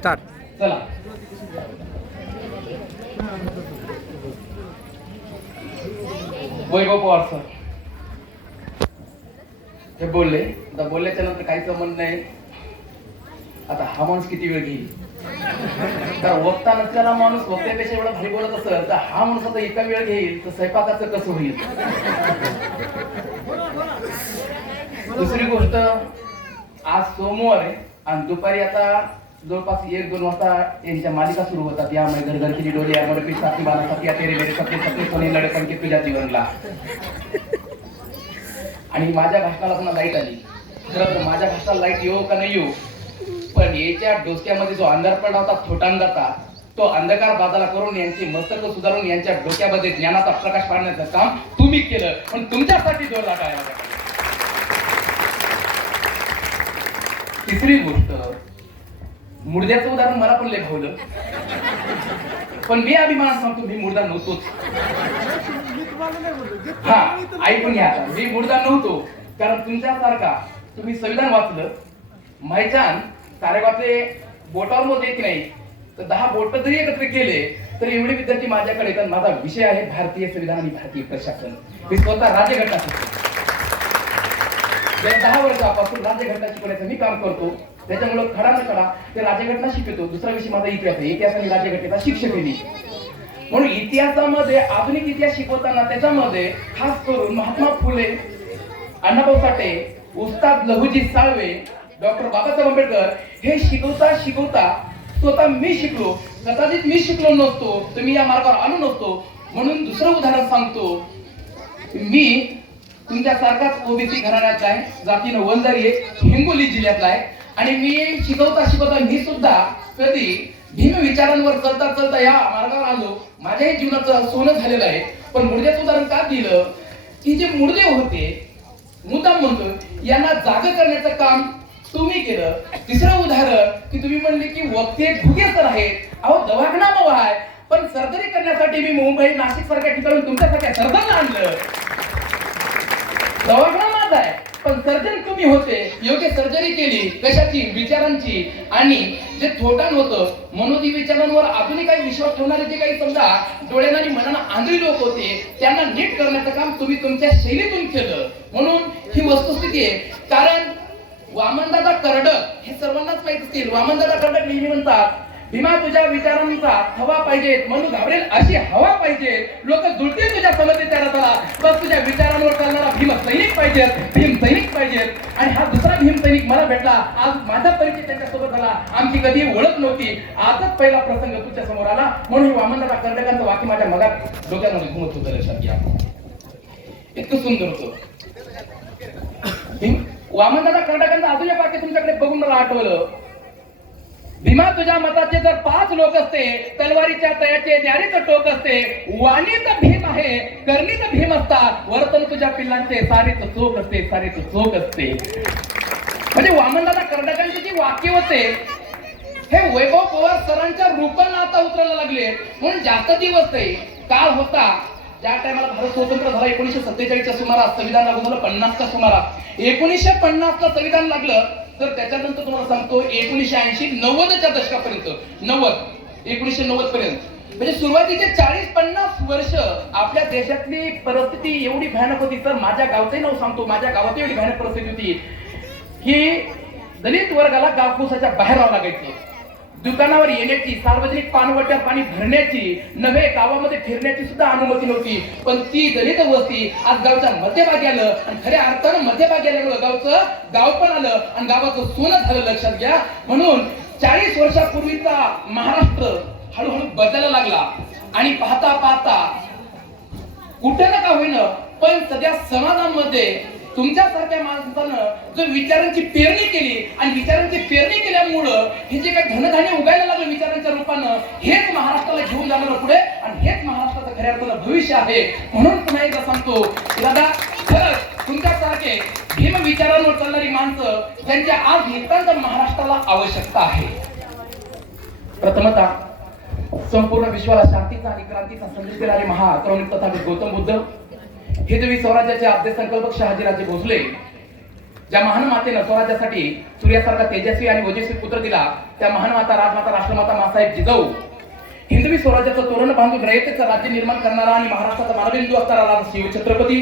Start वैभव Pawar sir हे बोलले. आता बोलल्याच्या नंतर काही संबंध नाही. आता हा माणूस किती वेळ घेईल? तर वक्ता नसलेला माणूस वक्त्यापेक्षा एवढा भारी बोलत असेल तर हा माणूस आता एका वेळ घेईल तर स्वयंपाकाचं कसं होईल? दुसरी गोष्ट आज सोमवार आहे आणि दुपारी आता जवळपास एक दोन वाजता यांच्या मालिका सुरू होतात. यामुळे घर घर किती डोली यामुळे पीठ साथी बाला साथी या तेरे मेरे सत्य सत्य सोने लढकन की तुझ्या जीवनला. आणि माझ्या भाषणाला पुन्हा लाइट आली. खरं तर माझ्या भाषणाला लाइट येऊ का नाही येऊ? पण याच्या डोक्यामध्ये जो अंधार पडला होता छोटा अंधारचा तो अंधकार बाजाला करून यांची मस्तक सुधारून यांच्या डोक्यामध्ये ज्ञानाचा प्रकाश पाडण्याचं काम तुम्ही केलं. पण तुमच्यासाठी जोर लागायला तिसरी गोष्ट मुर्द्याचं उदाहरण मला पण लय भावलं. पण मी अभिमान सांगतो मी मुर्दा नव्हतोच. हा ऐकून घ्या मी मुर्दा नव्हतो कारण तुमच्यासारखा तुम्ही संविधान वाचलं माहिती तारेबाचे बोटावर मत येत नाही तर दहा बोट जरी एकत्र केले तर एवढे विद्यार्थी माझ्याकडे येतात. माझा विषय आहे भारतीय संविधान आणि भारतीय प्रशासन. मी स्वतः राज्यघटना गेल्या दहा वर्षापासून राज्यघटना शिकवण्याचं मी काम करतो. त्याच्यामुळे खडा न खडा ते राज्यघटना शिकवतो. दुसरा विषय माझा इतिहास आहे. इतिहास आणि राज्यघटनेचा शिक्षक आहे मी म्हणून इतिहासामध्ये आधुनिक इतिहास शिकवताना त्याच्यामध्ये खास करून महात्मा फुले अण्णाभाऊ साठे उस्ताद लहुजी साळवे डॉक्टर बाबासाहेब आंबेडकर हे शिकवता शिकवता स्वतः मी शिकलो. कदाचित मी शिकलो नसतो तर मी या मार्गावर आलो नसतो. म्हणून दुसरं उदाहरण सांगतो. मी तुमच्यासारखाच ओबीसी घराण्याचा आहे जातीनं वंजारी आहे हिंगोली जिल्ह्यातला आहे. आणि मी शिकवता शिकवता मी सुद्धा कधी भीम विचारांवर चलता चलता या मार्गावर आलो. माझ्याही जीवनाचं सोनं झालेलं आहे. पण मुर्द्याचं उदाहरण का दिलं की जे मुर्दे होते मुद्दाम म्हणतो यांना जाग करण्याचं काम तुम्ही केलं. तिसरं उदाहरण की तुम्ही म्हणले की वक्ते भुगे तर आहेत अहो दवाखाना मग आहे. पण सर्जरी करण्यासाठी मी मुंबई नाशिक सारख्या ठिकाणी तुमच्यासारख्या सर्जनला आणलं. दवाखाना माझा आहे. पण सर्जन तुम्ही होते. योग्य सर्जरी केली कशाची? विचारांची. आणि जे थोटान होतं मनोदी विचारांवर अजूनही काही विश्वास ठेवणारे जे काही समजा डोळ्यानं आणि मनानं आंधळी लोक होते त्यांना नीट करण्याचं काम तुम्ही तुमच्या शैलीतून केलं. म्हणून ही वस्तुस्थिती आहे. कारण वामनदादा कर्डक हे सर्वांनाच माहीत असतील. वामनदादा कर्डक नेहमी म्हणतात भीमा तुझ्या विचारांचा हवा पाहिजे म्हणून घाबरेल अशी हवा पाहिजे लोक जुळतील तुझ्या समस्ये त्या रथाला बस तुझ्या विचारांवर चालणारा भीम सैनिक पाहिजे भीम सैनिक पाहिजे आणि हा दुसरा भीम सैनिक मला भेटला. आज माझा परिचय त्याच्यासोबत झाला. आमची कधी ओळख नव्हती. आजच पहिला प्रसंग तुझ्या समोर आला. म्हणून वामनदादा कर्डकांचं वाक्य माझ्या मगात डोक्यामध्ये घुमत होतं लक्षात घ्या. इतकं सुंदर होतं. वामनदादा कर्नाटकांचं अजून एक वाक्य तुमच्याकडे बघून मला आठवलं. भीमा तुझ्या मताचे जर पाच लोक असते तलवारीच्या तयाचे ज्ञानीचं टोक असते वाणीच भीम आहे करणीच भीम असता वर्तन तुझ्या पिल्लांचे सारेच चोख असते सारेच चोख असते. म्हणजे वामनदादा कर्नाटकांची जी वाक्य होते हे वैभव पवार सरांच्या रूपानं आता उतरायला लागले. म्हणून जास्त दिवस ते काळ होता ज्या टायमाला भारत स्वतंत्र झाला एकोणीशे सत्तेचाळीसच्या सुमारास संविधान लागू झालं पन्नासच्या सुमारास. एकोणीसशे पन्नासला संविधान लागलं तर त्याच्यानंतर तुम्हाला सांगतो एकोणीशे ऐंशी नव्वदच्या दशकापर्यंत नव्वद एकोणीसशे नव्वद पर्यंत म्हणजे सुरुवातीचे चाळीस पन्नास वर्ष आपल्या देशातली परिस्थिती एवढी भयानक होती तर माझ्या गावचंही नाव सांगतो माझ्या गावात एवढी भयानक परिस्थिती होती. की दलित वर्गाला गावकुसाच्या बाहेर राहावं लागायचं. दुकानावर येण्याची सार्वजनिक पानवट्यात पाणी भरण्याची नव्हे गावामध्ये फिरण्याची सुद्धा अनुमती नव्हती. पण ती दलित वस्ती आज गावच्या मध्यभागी आलं आणि खऱ्या अर्थानं मध्यभागी आल्यामुळं गावचं गाव पण आलं आणि गावाचं सोनं झालं लक्षात घ्या. म्हणून चाळीस वर्षापूर्वीचा महाराष्ट्र हळूहळू बदलायला लागला. आणि पाहता पाहता कुठे ना का होईन पण सध्या समाजामध्ये तुमच्यासारख्या माणसानं जो विचारांची पेरणी केली आणि विचारांची पेरणी केल्यामुळं हे जे काही धनधान्य उगायला लागलं विचारांच्या रूपानं हेच महाराष्ट्राला घेऊन जाणार पुढे आणि हेच महाराष्ट्राचं खऱ्या अर्थानं भविष्य आहे. म्हणून पुन्हा एकदा सांगतो दादा खरंच तुमच्यासारखे भीम विचारांवर चालणारी माणसं त्यांच्या आज नितांत महाराष्ट्राला आवश्यकता आहे. प्रथमतः संपूर्ण विश्वाला शांतीचा आणि क्रांतीचा संदेश देणारे महाक्रमणिक तथा गौतम बुद्ध हे देवी स्वराज्याचे आद्य संकल्पक शहाजीराजे भोसले ज्या महान मातेनं स्वराज्यासाठी सूर्यासारखा तेजस्वी आणि ओजस्वी पुत्र दिला त्या महान माता राजमाता राष्ट्रमाता मासाहेब जिजाऊ हिंदवी स्वराज्याचं तोरण बांधून रयतेचं राज्य निर्माण करणारा आणि महाराष्ट्राचा मानबिंदू असणारा राजा शिवछत्रपती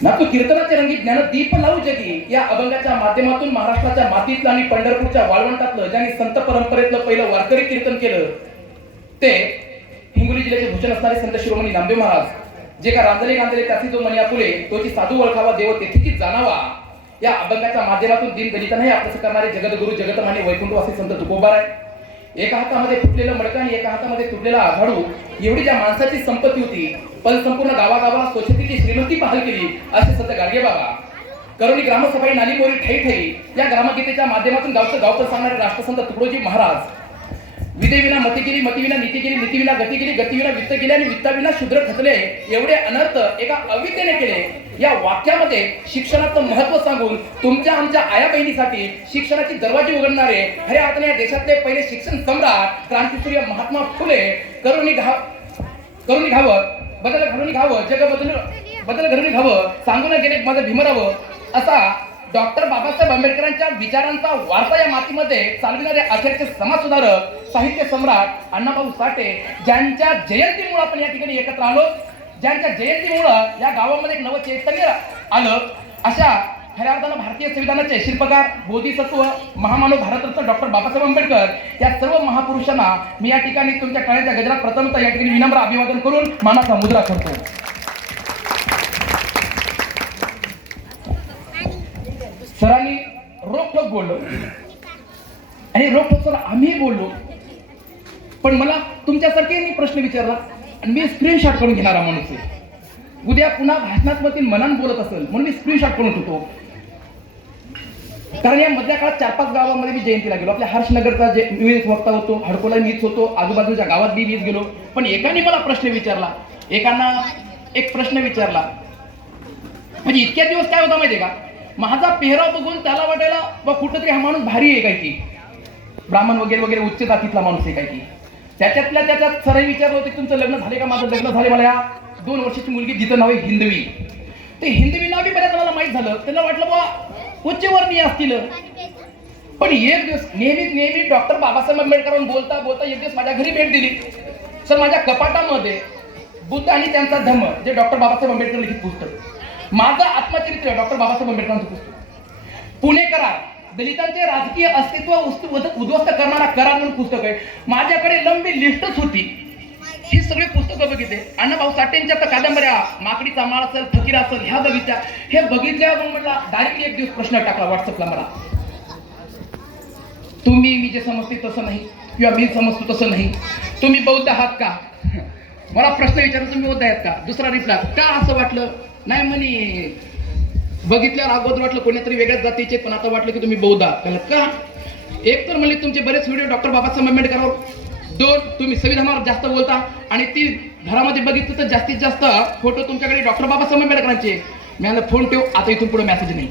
ना तू कीर्तनाचे रंगीत ज्ञान दीप लावू जगी या अभंगाच्या माध्यमातून महाराष्ट्राच्या मातीतलं आणि पंढरपूरच्या वाळवंटातलं ज्यांनी संत परंपरेतलं पहिलं वारकरी कीर्तन केलं ते हिंगोली जिल्ह्याचे भूषण असणारे संत शिरोमणी नामदेव महाराज जे का रांजले गांजले त्याची जो मनिया फुले तोची साधू ओळखावा देव तेथीची जाणावा या अभंगाच्या माध्यमातून दिन दलितांनाही आपलं करणारे जगदगुरु जगतमान्य वैकुंठवासी संत तुकोबार आहे एका हातामध्ये फुटलेलं मडकं आणि एका हातामध्ये तुटलेला आघाडू एवढी ज्या माणसाची संपत्ती होती पण संपूर्ण गावागावाला स्वच्छतेची श्रीमंती बहाल केली असे संत गाडगे बाबा. करोली ग्रामसभाई नाली मोरी ठै ठै या ग्रामगीतेच्या माध्यमातून गावचं गावचं सांगणारे राष्ट्रसंत तुकडोजी महाराज विदेविना मती केली मतीविना नीती केली नीतीविना गती केली गतीविना वित्त केली आणि वित्ताविना शूद्र खचले. एवढे अनर्थ एका अविद्येने केले. या वाक्यामध्ये शिक्षणाचं महत्त्व सांगून तुमच्या आमच्या आया बहिणीसाठी शिक्षणाची दरवाजे उघडणारे खऱ्या अर्थाने या देशातले पहिले शिक्षण सम्राट क्रांतीसूर्य महात्मा फुले करुणी घाव करुणी घावं बदल घडून घावं जग बदल बदल घडून घावं सांगून गेले माझं भीमरावं. असा डॉक्टर बाबासाहेब आंबेडकरांच्या विचारांचा वारसा या मातीमध्ये चालविणारे अखेरचे समाज सुधारक साहित्य सम्राट अण्णाभाऊ साठे ज्यांच्या जयंतीमुळे आपण या ठिकाणी एकत्र आलो. ज्यांच्या जयंतीमुळं या गावामध्ये एक नवं चैतन्य आलं. अशा खऱ्या अर्थानं भारतीय संविधानाचे शिल्पकार बोधिसत्व महामानव भारतरत्न डॉक्टर बाबासाहेब आंबेडकर या सर्व महापुरुषांना मी या ठिकाणी तुमच्या कळ्याच्या गजरात प्रथमतः या ठिकाणी विनम्र अभिवादन करून मानाचा मुद्रा करतो सरांनी रोखोक बोललो आणि रोखोक सर आम्ही बोललो. पण मला तुमच्यासारखेही प्रश्न विचारला आणि मी स्क्रीनशॉट करून घेणारा माणूस आहे. उद्या पुन्हा भाषणात्मक मनान बोलत असेल म्हणून मी स्क्रीनशॉट करून ठेवतो. कारण या मधल्या काळात चार पाच गावामध्ये मी जयंतीला गेलो. आपल्या हर्षनगरचा जे मी वक्ता होतो हडकोला मीच होतो आजूबाजूच्या गावात बी मीच गेलो. पण एकाने मला प्रश्न विचारला. एकांना एक प्रश्न विचारला. म्हणजे इतक्या दिवस काय होता माहितीये का? माझा पेहराव बघून त्याला वाटायला बा कुठंतरी हा माणूस भारी आहे काय की ब्राह्मण वगैरे वगैरे उच्च जातीतला माणूस आहे काय की त्याच्यातल्या त्याच्यात सरही विचारलं होतं तुमचं लग्न झाले का माझं? लग्न झाले मला या दोन वर्षाची मुलगी जिथं नाव आहे हिंदवी. ते हिंदवी नाव बी बऱ्याच मला माहीत झालं. त्यांना वाटलं बा उच्चवर्णीय असतील. पण एक दिवस नेहमीच नेहमी डॉक्टर बाबासाहेब आंबेडकरांना बोलता बोलता एक दिवस माझ्या घरी भेट दिली. सर माझ्या कपाटामध्ये बुद्ध आणि त्यांचा धर्म जे डॉक्टर बाबासाहेब आंबेडकर लिखित पुस्तक. माझं आत्मचरित्र डॉक्टर बाबासाहेब आंबेडकरांचं पुस्तक. पुणेकरार दलितांचे राजकीय अस्तित्व उद्ध्वस्त करणारा करार म्हणून पुस्तक आहे. माझ्याकडे लंबी लिस्टच होती. ही सगळी पुस्तकं बघितले. अण्णाभाऊ साठेंच्या तर कादंबऱ्या माकडीचा माळ असेल फकीर असेल ह्या बघितल्या. हे बघितल्या मग म्हटलं डायरेक्टली एक दिवस प्रश्न टाकला व्हॉट्सअपला मला. तुम्ही मी जे समजते तसं नाही. किंवा मी समजतो तसं नाही. तुम्ही बौद्ध आहात का? मला प्रश्न विचारला तुम्ही बौद्ध आहेत का? दुसरा रिप्लाय का असं वाटलं? नाही म्हणे. बघितल्यावर अगोदर वाटलं कोणीतरी वेगळ्याच जातीचे पण आता वाटलं की तुम्ही बौद्ध आहात. त्याला का? एक तर म्हणले तुमचे बरेच व्हिडिओ डॉक्टर बाबासाहेब आंबेडकरवर दोन तुम्ही संविधानावर जास्त बोलता. आणि ती घरामध्ये बघितलं तर जास्तीत जास्त फोटो तुमच्याकडे डॉक्टर बाबासाहेब आंबेडकरांचे मी फोन ठेव आता इथून पुढे मेसेज नाही.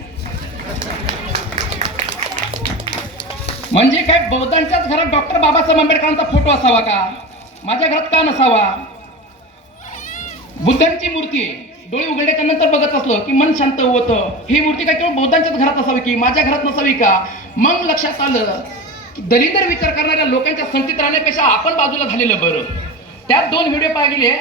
म्हणजे काय बौद्धांच्याच घरात डॉक्टर बाबासाहेब आंबेडकरांचा फोटो असावा का? माझ्या घरात का नसावा? बुद्धांची मूर्ती. आहे डोळे उघडल्याच्या नंतर बघत असलो की मन शांत होतं. ही मूर्ती काय केवळ बौद्धांच्याच घरात असावी की माझ्या घरात नसावी का? मग लक्षात आलं की दलिंदर विचार करणाऱ्या लोकांच्या संगतीत राहण्यापेक्षा आपण बाजूला झालेलं बरं. त्यात दोन व्हिडिओ पाहिले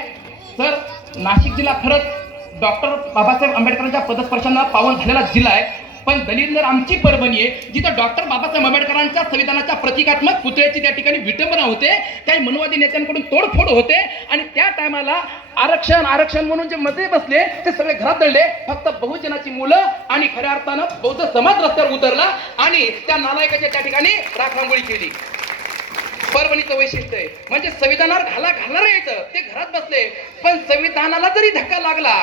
तर नाशिक जिल्हा खरंच डॉक्टर बाबासाहेब आंबेडकरांच्या पदस्पर्शांना पावन झालेला जिल्हा आहे. पण दलिंदर आमची परभणी आहे जिथं डॉक्टर बाबासाहेब आंबेडकरांच्या संविधानाच्या प्रतिकात्मक पुतळ्याची त्या ठिकाणी विटंबना होते काही मनवादी नेत्यांकडून तोडफोड होते आणि त्या टायमाला आरक्षण आरक्षण म्हणून जे मध्ये बसले ते सगळे घरात दळले फक्त बहुजनाची मुलं आणि खऱ्या अर्थानं बौद्ध समाज रस्त्यावर उतरला आणि त्या नालायकाच्या त्या ठिकाणी राखरांगोळी केली. परभणीचं वैशिष्ट्य आहे. म्हणजे संविधानावर घाला घालणार यायचं ते घरात बसले. पण संविधानाला जरी धक्का लागला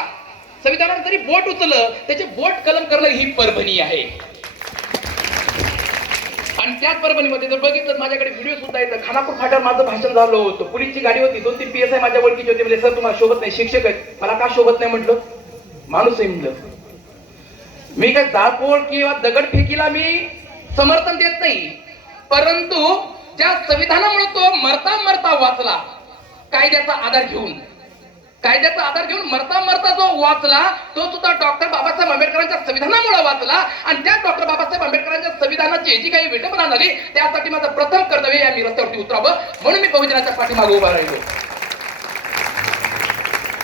संविधानात जरी बोट उचललं त्याचे बोट कलम करणं ही परभणी आहे. आणि त्याच परभणीमध्ये जर बघितलं माझ्याकडे व्हिडिओ सुद्धा येतं. खानापूर फाट्यावर माझं भाषण झालं होतं. पोलीसची गाडी होती. दोन तीन पी एस आय माझ्या ओळखीची होती. म्हणजे सर तुम्हाला शोभत नाही. शिक्षक आहेत. मला का शोभत नाही म्हटलं? माणूस आहे म्हटलं मी काय जाळपोळ किंवा दगडफेकीला मी समर्थन देत नाही. परंतु ज्या संविधानामुळे तो मरता मरता वाचला कायद्याचा आधार घेऊन कायद्याचा आधार घेऊन मरता मरता जो वाचला तो सुद्धा डॉक्टर बाबासाहेब आंबेडकरांच्या संविधानामुळे वाचला. आणि त्या डॉक्टर बाबासाहेब आंबेडकरांच्या संविधानाची जी काही विटंबना झाली त्यासाठी माझं प्रथम कर्तव्य या मी रस्त्यावरती उतरावं. म्हणून मी बहुजनाच्या पाठीमागे उभा राहिलो.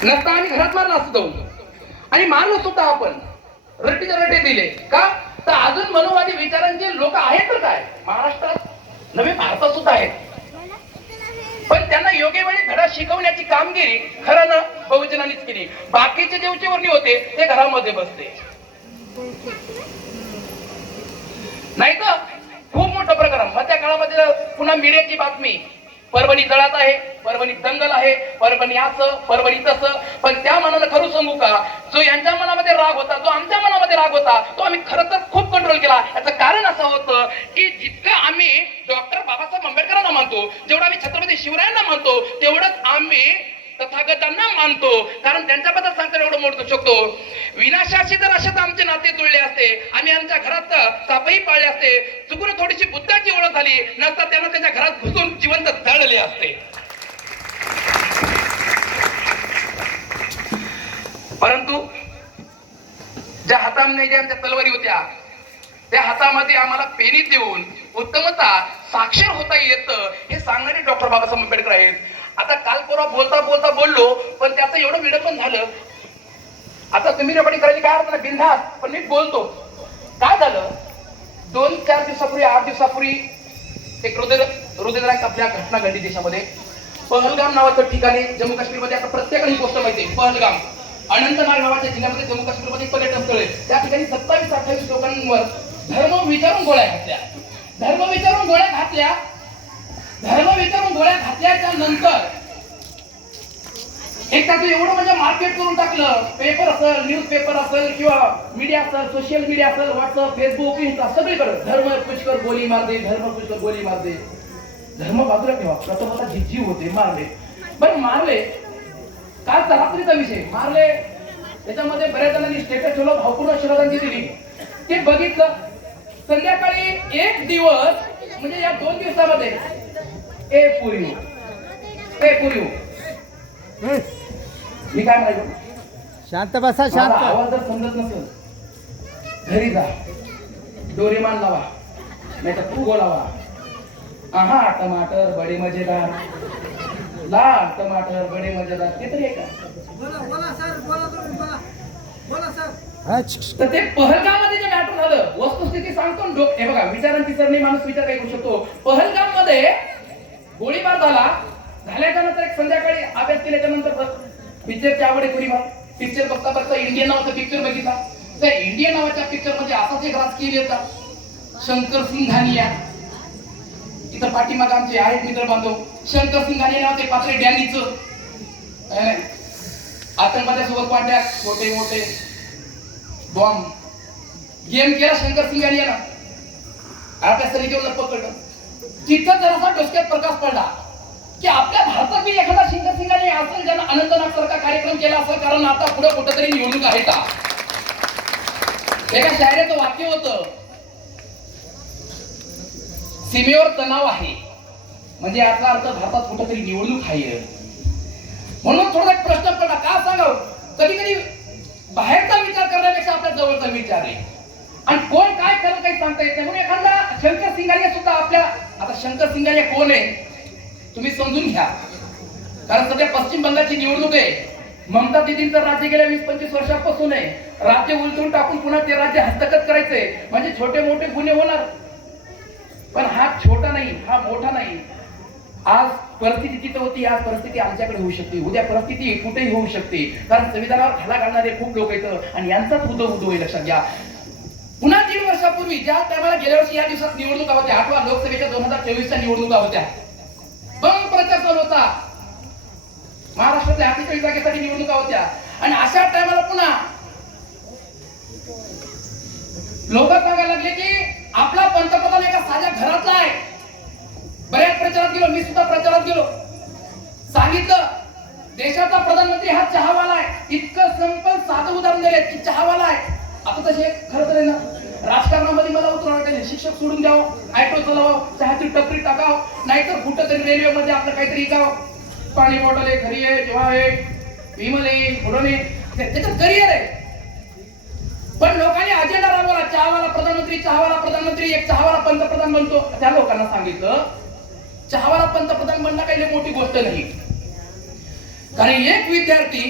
नसता आम्ही घरात मारला असतो. आणि मारलो सुद्धा आपण. रट्टीच्या रट्टे दिले. का? तर अजून मनोवादी विचारांचे लोक आहेत तर काय? महाराष्ट्रात नवे भारतात सुद्धा आहेत. पण त्यांना योग्य वेळी धडा शिकवण्याची कामगिरी खरं ना बहुजनांनीच केली. बाकीचे जे उच्चवर्णी होते ते घरामध्ये बसते नाही तर खूप मोठं प्रकरण. मग त्या काळामध्ये पुन्हा मीडियाची बातमी. परभणी जळात आहे परभणी दंगल आहे परभणी असं परभणी तसं. पण त्या मनाला खरं सांगू का जो यांच्या मनामध्ये राग होता जो आमच्या मनामध्ये राग होता तो आम्ही खरं तर खूप कंट्रोल केला. याचं कारण असं होतं की जितकं आम्ही डॉक्टर बाबासाहेब आंबेडकरांना मानतो जेवढं आम्ही छत्रपती शिवरायांना मानतो तेवढंच आम्ही तथागतांना मानतो. कारण त्यांच्याबद्दल सांगता एवढं मोडतो शकतो. विनाशाशी जर अशाच आमचे नाते जुळले असते आम्ही आमच्या घरात सापही पाळले असते चुकून थोडीशी बुद्धाची ओळख झाली नसता त्यांना त्यांच्या घरात घुसून जिवंत जळले असते. परंतु ज्या हातामध्ये ज्या आमच्या तलवारी होत्या त्या हातामध्ये आम्हाला पेनी देऊन उत्तमता साक्षर होता येतं हे सांगणारे डॉक्टर बाबासाहेब आंबेडकर आहेत. आता काल परवा बोलता बोलता बोललो पण त्याचं एवढं विडंबन झालं. आता तुम्ही रेपडी करायची काय अर्थ नाही पण मी बोलतो. काय झालं? दोन चार दिवसापूर्वी आठ दिवसापूर्वी एक हृदय हृदयदायक आपल्या घटना घडली देशामध्ये. पहलगाम नावाचं ठिकाणी जम्मू काश्मीरमध्ये आता प्रत्येकाला ही गोष्ट माहिती आहे. पहलगाम. अनंतनाग नावाच्या जिल्ह्यामध्ये जम्मू काश्मीरमध्ये एक पर्यटन स्थळ आहे. त्या ठिकाणी सत्तावीस अठ्ठावीस लोकांवर धर्म विचारून गोळ्या घातल्या. धर्म विचारून गोळ्या घातल्या. धर्म विचारून गोळ्या घातल्याच्या नंतर एक त्याचं एवढं म्हणजे मार्केट करून टाकलं. पेपर असेल न्यूज पेपर असेल किंवा मीडिया असेल सोशल मीडिया असेल व्हॉट्सअप फेसबुक इंस्टा सगळीकडे धर्म पुष्कर गोळी मार दे धर्म पुष्कर गोळी मार दे धर्म बाजूला ठेवा. प्रथम आता जीव होते मारले. पण मारले. काल रात्रीचा विषय. मारले. त्याच्यामध्ये बऱ्याच जणांनी स्टेटस ठेवलं भावपूर्ण श्रद्धांजली दिली. ते बघितलं. संध्याकाळी एक दिवस म्हणजे या दोन दिवसामध्ये ए पुरी. ए पुरी. मी काय म्हणायचो? शांत बसा मला शांत. आवाज जर समजत नसेल घरी जा. डोरेमान लावा. नाही तर फुगो लावा. आहा टमाटर बडे मजेदार. लाल टमाटर बडे मजेदार. ते तरी आहे. का बोला बोला सर बोला तुम्ही बोला. बोला सर. हा, छ, छ. तर ते पहलगाममध्ये जे मॅटर झालं वस्तुस्थिती सांगतो ना डोक हे बघा विचारांची सरणी माणूस विचार काही करू शकतो. पहलगाममध्ये गोळीबार झाला झाल्याच्यानंतर एक संध्याकाळी अभ्यास केल्याच्यानंतर पिक्चरची आवड आहे गोळीबार पिक्चर बघता बघता इंडियन नावाचा पिक्चर बघितला. त्या इंडियन नावाच्या पिक्चरमध्ये असाच एक राजकीय नेता शंकर सिंघानिया इथं पाठीमाग आमचे आहेत मित्र बांधव. शंकर सिंघानिया नावाचे पात्र डॅनीचं. आतंकवाद्यासोबत पाड्या छोटे मोठे. बॉम्ब गेम केला शंकर सिंग यांनी आता आपल्या सरीदेवला पकडलं तिथं जरासा डोसक्यात प्रकाश पडला की आपल्या भारतात मी एखादा शंकर सिंगाने असेल ज्यानं अनंतनाग सारखा कार्यक्रम केला असेल कारण आता पुढे कुठेतरी निवडणूक आहे का? एका शायराचं वाक्य होतं सीमेवर तणाव आहे. म्हणजे याचा अर्थ भारतात कुठेतरी निवडणूक आहे. म्हणून थोडा एक प्रश्न पडला का सांगावं? कधी कधी बाहेरचा विचार करण्यापेक्षा आपल्या जवळचा विचार आहे. आणि कोण काय करत काही सांगता येत नाही. म्हणून एखादा शंकर सिंगारिया सुद्धा आपल्या आता शंकर सिंगारिया कोण आहे? तुम्ही समजून घ्या. कारण सध्या पश्चिम बंगालची निवडणूक आहे. ममता दिदींचं राज्य गेल्या वीस पंचवीस वर्षापासून आहे. राज्य उलटून टाकून पुन्हा ते राज्य हस्तगत करायचंय. म्हणजे छोटे मोठे गुन्हे होणार. पण हा छोटा नाही हा मोठा नाही. आज परिस्थिती तिथं होती आज परिस्थिती आमच्याकडे होऊ शकते. उद्या परिस्थिती कुठेही होऊ शकते. कारण संविधानावर घाला घालणारे खूप लोक येतं आणि यांचाच उदो उदो आहे लक्षात घ्या. पुन्हा तीन वर्षापूर्वी ज्या टायमाला गेल्या वर्षी या दिवसात निवडणुका होत्या आठवा लोकसभेच्या दोन हजार चोवीसच्या निवडणुका होत्या. बंग प्रचार चालू होता. महाराष्ट्रातल्या अठ्ठेचाळीस जागेसाठी निवडणुका होत्या. आणि अशा टायमाला पुन्हा लोक सांगायला लागले की आपला पंतप्रधान एका साध्या घरातला आहे. बऱ्याच प्रचारात गेलो मी सुद्धा प्रचारात गेलो. सांगितलं देशाचा प्रधानमंत्री हा चहावाला आहे. इतकं संपल साधं उदाहरण दिले की चहावाला आहे. आता तसे खरं तर आहे ना राजकारणामध्ये मला उतरावं वाटेल शिक्षक सोडून द्यावं ऑटो चलावं चहाची टपरी टाकाव नाहीतर कुठं तरी रेल्वेमध्ये आपलं काहीतरी गाव पाणी बॉटल आहे घरी आहे जेव्हा आहे विमल आहे पुढून येईल त्याचं करिअर आहे. पण लोकांनी अजेंडा राबवला चहावाला प्रधानमंत्री चहावाला प्रधानमंत्री एक चहावाला पंतप्रधान बनतो. त्या लोकांना सांगितलं चहावाला पंतप्रधान बनणं काही मोठी गोष्ट नाही. कारण एक विद्यार्थी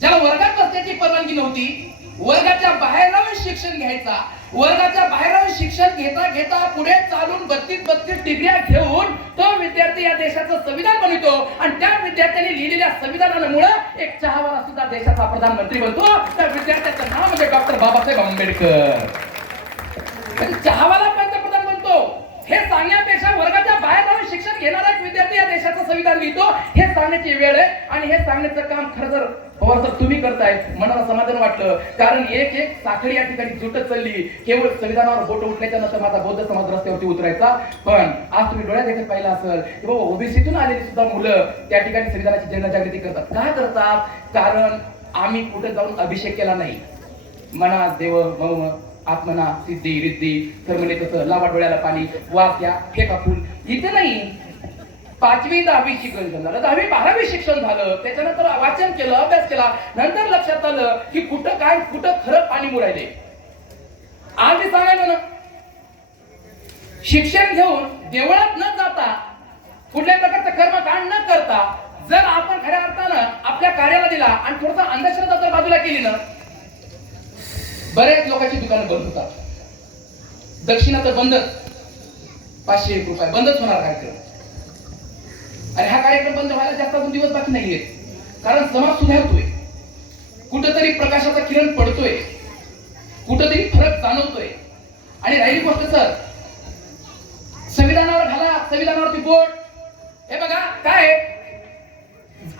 ज्याला वर्गात बसण्याची परवानगी नव्हती वर्गाच्या बाहेर राहून शिक्षण घ्यायचा. वर्गाच्या बाहेर राहून शिक्षण घेता घेता पुढे चालून बत्तीस बत्तीस डिग्र्या घेऊन तो विद्यार्थी या देशाचं संविधान बनवतो. आणि त्या विद्यार्थ्यांनी लिहिलेल्या संविधानामुळे एक चहावाला सुद्धा देशाचा प्रधानमंत्री बनतो. त्या विद्यार्थ्याचं नाव म्हणजे डॉक्टर बाबासाहेब आंबेडकर. चहावाला पंतप्रधान बनतो. हे सांगण्यापेक्षा वर्गाच्या बाहेर जाऊन शिक्षण घेणारा एक विद्यार्थी या देशाचं संविधान लिहितो हे सांगण्याची वेळ आहे. आणि हे सांगण्याचं काम खरं जर पवार सर तुम्ही करताय मनाला समाधान वाटलं कारण एक एक साखळी या ठिकाणी जुटत चालली. केवळ संविधानावर बोट उठल्याच्या नंतर माझा बौद्ध समाज रस्त्यावरती उतरायचा. पण आज तुम्ही डोळ्यात देखील पाहिलं असेल की बाबा ओबीसीतून आलेली सुद्धा मुलं त्या ठिकाणी संविधानाची जनजागृती करतात. काय करतात? कारण आम्ही कुठे जाऊन अभिषेक केला नाही. मना देव मम आत्मना सिद्धी रिद्धी तर म्हणे तसं लावा डोळ्याला पाणी वास या फेका फुल? इथे नाही. पाचवी दहावी शिक्षण झालं. दहावी बारावी शिक्षण झालं. त्याच्यानंतर वाचन केलं अभ्यास केला. नंतर लक्षात आलं की कुठं काय कुठं खरं पाणी मुरायले. आज मी सांगायला ना? शिक्षण घेऊन देवळात न जाता कुठल्याही प्रकारचं कर्मकांड न करता जर आपण खऱ्या अर्थानं आपल्या कार्याला दिला आणि थोडासा अंधश्रद्धा जर बाजूला केली ना बरेच लोकांची दुकानं बंद होतात. दक्षिणा तर बंदच पाचशे एक रुपये बंदच होणार कार्यक्रम. आणि हा कार्यक्रम बंद व्हायला जास्त अजून दिवस बाकी नाहीयेत कारण समाज सुधारतोय. कुठंतरी प्रकाशाचा किरण पडतोय. कुठंतरी फरक जाणवतोय. आणि राहिली गोष्ट सर संविधानावर घाला संविधानावरती बोट हे बघा काय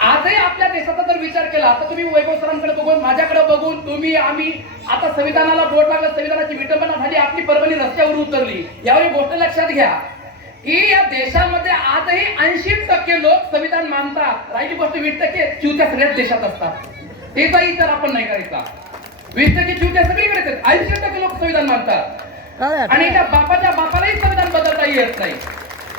आजही आपल्या देशाचा जर विचार केला तर तुम्ही वैभव सरांकडे बघून माझ्याकडे बघून तुम्ही आम्ही आता संविधानाला बोट लागलं संविधानाची विटंबना झाली आपली परभणी रस्त्यावर उतरली. यावेळी गोष्ट लक्षात घ्या की या देशामध्ये आजही ऐंशी टक्के लोक संविधान मानतात. राहिली गोष्ट वीस टक्के चिवत्या सगळ्याच देशात असतात. त्याचा विचार आपण नाही करायचा. वीस टक्के चिवत्या सगळीकडे ऐंशी टक्के लोक संविधान मानतात. आणि त्या बापाच्या बापालाही संविधान बदलता येत नाही.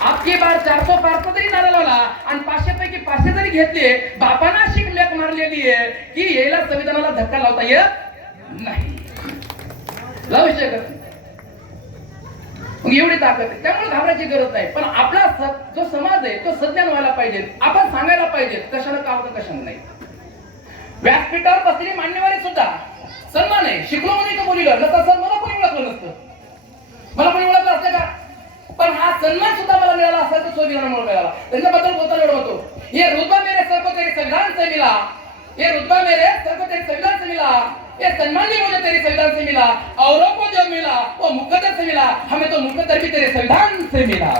आपकी बार चारसो पाचशे जरी नारा लावला आणि पाचशे पैकी पाचशे जरी घेतले बापांना अशी लेख मारलेली आहे की याला संविधानाला धक्का लावता येत नाही. लावू शकत मग एवढी ताकद आहे. त्यामुळे घाबरायची गरज नाही. पण आपला जो समाज आहे तो सज्ञान व्हायला पाहिजे. आपण सांगायला पाहिजे. कशाला का होतं कशाला नाही. व्यासपीठावर बसलेली मान्यवर सुद्धा सन्मान आहे. शिकलो म्हणजे का मुलीला. नसतं सर मला कोणी ओळखलं नसतं. मला कोणी ओळखलं असतं का? पण हा सन्मान सुद्धा मला मिळाला असा तो संविधानामुळे मिळाला. त्यांच्याबद्दल बोलता एवढं होतो. ये रुतबा मेरे सर्व तरी सगळ्यांचं संविधान मिला. ये रुतबा मेरे सर को तेरे संविधान से मिला ये सम्मान भी मुझे तेरे संविधान से मिला औरों को जो मिला वो मुकदर से मिला हमें तो मुकदर भी तेरे संविधान से मिला।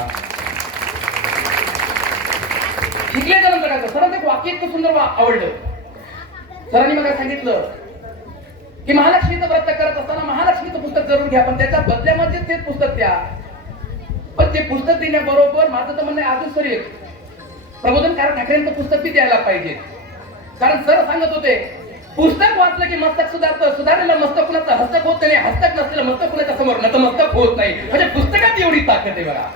शिकले जन्म करायचं सरांचं एक वाक्य इतकं सुंदर वा- आवडलं. सरांनी मला सांगितलं की महालक्ष्मीचं व्रत करत असताना महालक्ष्मीचं पुस्तक जरूर घ्या पण त्याच्या बदल्यामध्ये तेच पुस्तक द्या. पण ते पुस्तक देण्याबरोबर माझं तर म्हणणं आहे अजून सर एक प्रबोधनकार ठाकरेंचं पुस्तक बी द्यायला पाहिजे. कारण सर सांगत होते पुस्तक वाचलं की मस्तक सुधारतं सुधारलेलं मस्तक कुणाचं? हस्तक होत नाही हस्तक नसलेलं मस्तक कुणाच्या समोर? नतमस्तक होत नाही. म्हणजे पुस्तकात एवढी ताकद आहे बघा.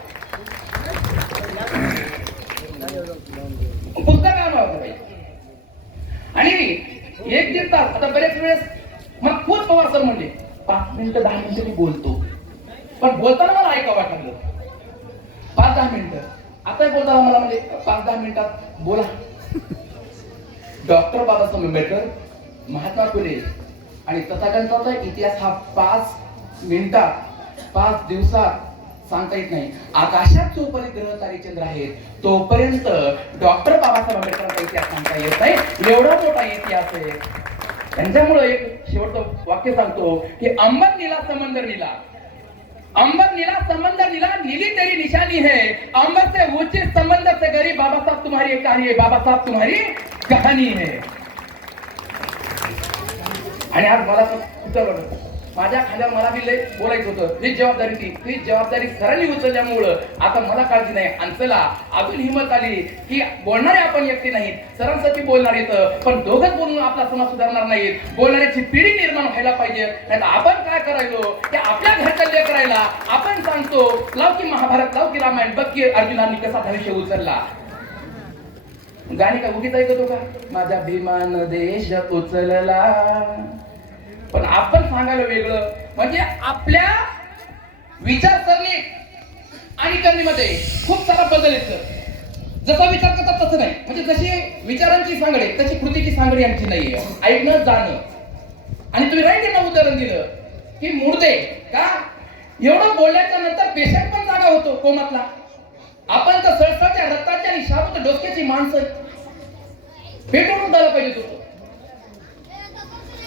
पुस्तक आणि एक दीड तास आता बरेच वेळेस मग खूप पवार सर म्हणले पाच मिनिटं दहा मिनिटं मी बोलतो. पण बोलताना मला ऐका वाटलं. पाच दहा मिनिटं. आता बोलताना मला म्हणजे पाच दहा मिनिटात बोला. डॉक्टर बाबासाहेब आंबेडकर महात्मा फुले आणि तथागंताचा इतिहास हा पाच मिनिटात पाच दिवसात सांगता येत नाही. आकाशात जोपर्यंत ग्रह तारीचंद्र आहेत तोपर्यंत डॉक्टर बाबासाहेब आंबेडकरांचा इतिहास सांगता येत नाही. एवढा मोठा इतिहास आहे. त्यांच्यामुळे एक शेवटचं वाक्य सांगतो की अंबर नीला समंदर नीला अंबर नीला समंदर नीला नीली तेरी निशानी है। अंबर से ऊंचे समंदर से गरीब बाबा साहब तुम्हारी एक कहानी है। बाबा साहब तुम्हारी कहानी है। आणि आज मला तर माझ्या खाल्या मला बी लय बोलायचं होतं. ही जबाबदारी ती ती जबाबदारी सरांनी उचलल्यामुळं आता मला काळजी नाही. आणि चला अजून हिंमत आली की बोलणारे आपण व्यक्ती नाहीत. सरांसाठी बोलणार येतं. पण दोघंच बोलून आपला समाज सुधारणार नाहीत. बोलणाऱ्याची पिढी निर्माण व्हायला पाहिजे. नाही आपण काय करायलो? की आपल्या घरच्या लेकरायला आपण सांगतो. लाव की महाभारत लाव की रामायण. बघ की अर्जुनांनी कसा भविष्य उचलला. गाणी का उगीत ऐकतो का? माझ्या भीमान देश उचलला. पण आपण सांगायला वेगळं म्हणजे आपल्या विचारसरणी आणि करणीमध्ये खूप सारा बदल येतं. जसा विचार करतात तसं नाही. म्हणजे जशी विचारांची सांगडी तशी कृतीची सांगडी आमची नाहीये. ऐकणं जाणं. आणि तुम्ही राईट त्यांना उदाहरण दिलं की मुर्दे का? एवढं बोलल्याच्या नंतर पेशंट पण जागा होतो कोमातला. आपण तर सळसळच्या रक्ताच्या आणि शाबूत डोक्याची माणसं. पेटवून द्यायला पाहिजे होतो.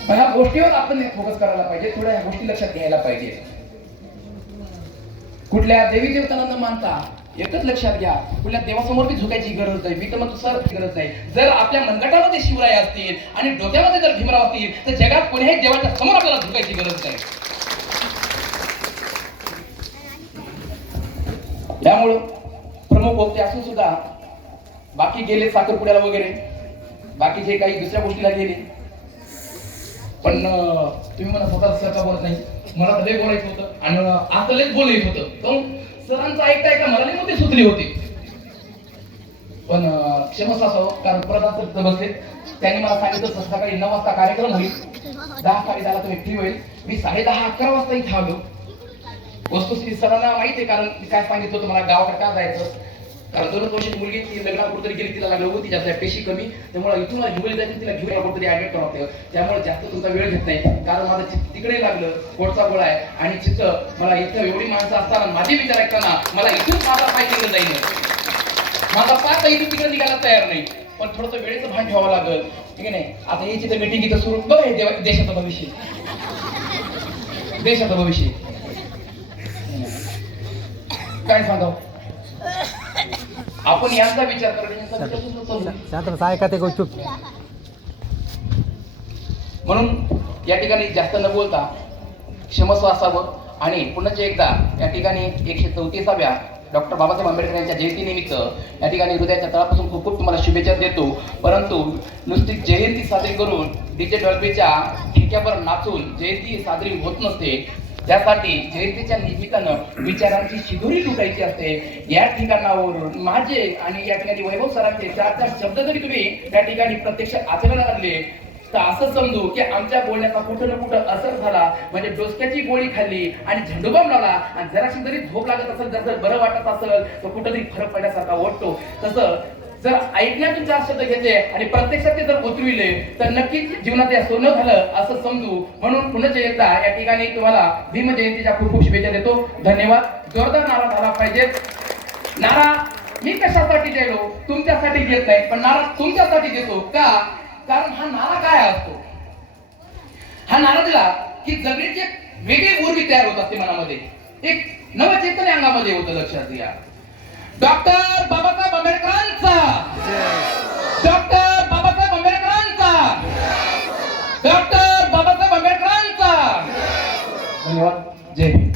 ह्या गोष्टीवर आपण फोकस करायला पाहिजे. थोड्या ह्या गोष्टी लक्षात घ्यायला पाहिजे. कुठल्या देवी देवतांना न मानता एकच लक्षात घ्या. कुठल्या देवासमोर बी झुकायची गरज नाही. मी तर म्हणतो सर गरज नाही. जर आपल्या मनगटामध्ये शिवराय असतील आणि डोक्यामध्ये जर भीमराव असतील तर जगात कोणीही देवाच्या समोर आपल्याला झुकायची गरज नाही. त्यामुळं प्रमुख वक्ते असून सुद्धा बाकी गेले साखरपुड्याला वगैरे बाकी जे काही दुसऱ्या गोष्टीला गेले पण तुम्ही मला स्वतः सर का बोलत नाही. मला लय बोलायचं होतं. आणि आता लयच बोलायचं होतं. काऊन सरांचं ऐकता ऐकता मला लय मोठी सुचली होती. पण क्षमस असावं कारण प्रधान सर बसले. त्यांनी मला सांगितलं संध्याकाळी सकाळी नऊ वाजता कार्यक्रम होईल. दहा साडे दहाला तुम्ही फ्री होईल. मी साडे दहा अकरा वाजता इथे आलो. वस्तुस्थिती सरांना माहिती आहे कारण काय सांगितलं होतं मला गावाकडे का जायचं? कारण दोन वर्षाची मुलगी ती लग्नात कुठेतरी गेली तिला लागलं होती जास्त पेशी कमी त्यामुळे इथून मला हिंगोली जायचं तिला घेऊन कुठेतरी ऍडमिट करावं लागतं. त्यामुळे जास्त तुमचा वेळ घेत नाही. कारण माझं चित्त तिकडे लागलं पोटचा गोळा आहे. आणि चित्त मला इथं एवढी माणसं असताना माझे विचार ऐकताना मला इथून माझा पाय तिकडे जाईल माझा पाय तर इथून तिकडे निघायला तयार नाही. पण थोडंसं वेळेचं भान ठेवावं लागेल. ठीक आहे नाही? आता हे चित्र मिटिंग इथं सुरू बघ हे देशाचं भविष्य. देशाचं भविष्य. काय सांगाव? आपण यांचा विचार ते म्हणून या ठिकाणी जास्त न बोलता क्षमस्व असावं आणि पुन्हा एकदा या ठिकाणी एकशे चौतीसाव्या डॉक्टर बाबासाहेब आंबेडकर यांच्या जयंतीनिमित्त या ठिकाणी हृदयाच्या तळापासून खूप खूप तुम्हाला शुभेच्छा देतो. परंतु नुसती जयंती साजरी करून डीजे डॉल्बीच्या ठेक्यावर नाचून जयंती साजरी होत नसते. त्यासाठी जयंतीच्या निमित्तानं विचारांची शिदोरी लुटायची असते. या ठिकाणावरून माझे आणि या ठिकाणी वैभव सरांचे चार चार शब्द जरी तुम्ही त्या ठिकाणी प्रत्यक्ष आचरणात आणले तर असं समजू की आमच्या बोलण्याचा कुठं ना कुठं असर झाला. म्हणजे डोसक्याची गोळी खाल्ली आणि झेंडूबाम लावला. आणि जराशी जरी झोप लागत असेल जसं बरं वाटत असेल तर कुठंतरी फरक पडण्यासारखा वाटतो. तसं जर ऐकण्यातून चार शब्द घेतले आणि प्रत्यक्षात ते जर उतरविले तर नक्कीच जीवनात या सोनं झालं असं समजू. म्हणून पुन्हा एकदा या ठिकाणी तुम्हाला भीम जयंतीच्या खूप खूप शुभेच्छा देतो. धन्यवाद. जोरदार नारा झाला पाहिजे. नारा मी कशासाठी द्यायलो तुमच्यासाठी घेत नाही पण नारा तुमच्यासाठी देतो. का? कारण हा नारा काय असतो? हा नारा दिला की जगण्याची एक वेगळी उर्मी तयार होत असते मनामध्ये. एक नवचेतन अंगामध्ये होतं लक्षात घ्या. डॉक्टर बाबासाहेब आंबेडकरांचा. डॉक्टर बाबासाहेब आंबेडकरांचा. डॉक्टर बाबासाहेब आंबेडकरांचा. धन्यवाद. जय हिंद.